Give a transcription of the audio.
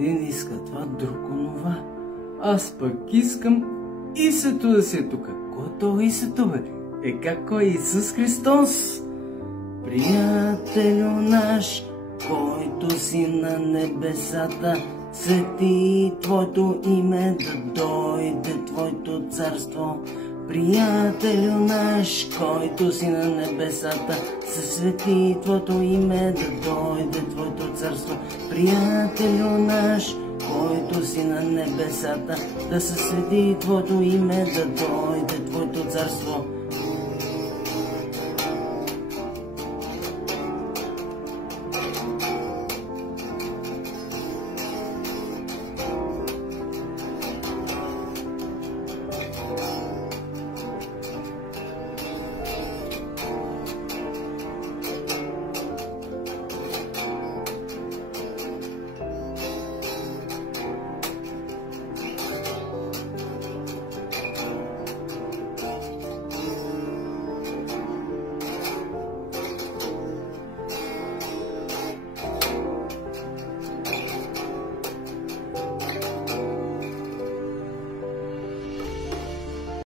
Един иска това, друг онова. Аз пък искам Исето да си е тук. Кой е то Исето, бе? Како е Исус Христос? Приятелю наш, който си на небесата, свети Твоето име, да дойде Твоето царство. Приятелю наш, който си на небесата, се свети Твоето име, да дойде Твоето царство. Приятелю наш, който си на небесата, да се свети Твоето име, да дойде Твоето царство.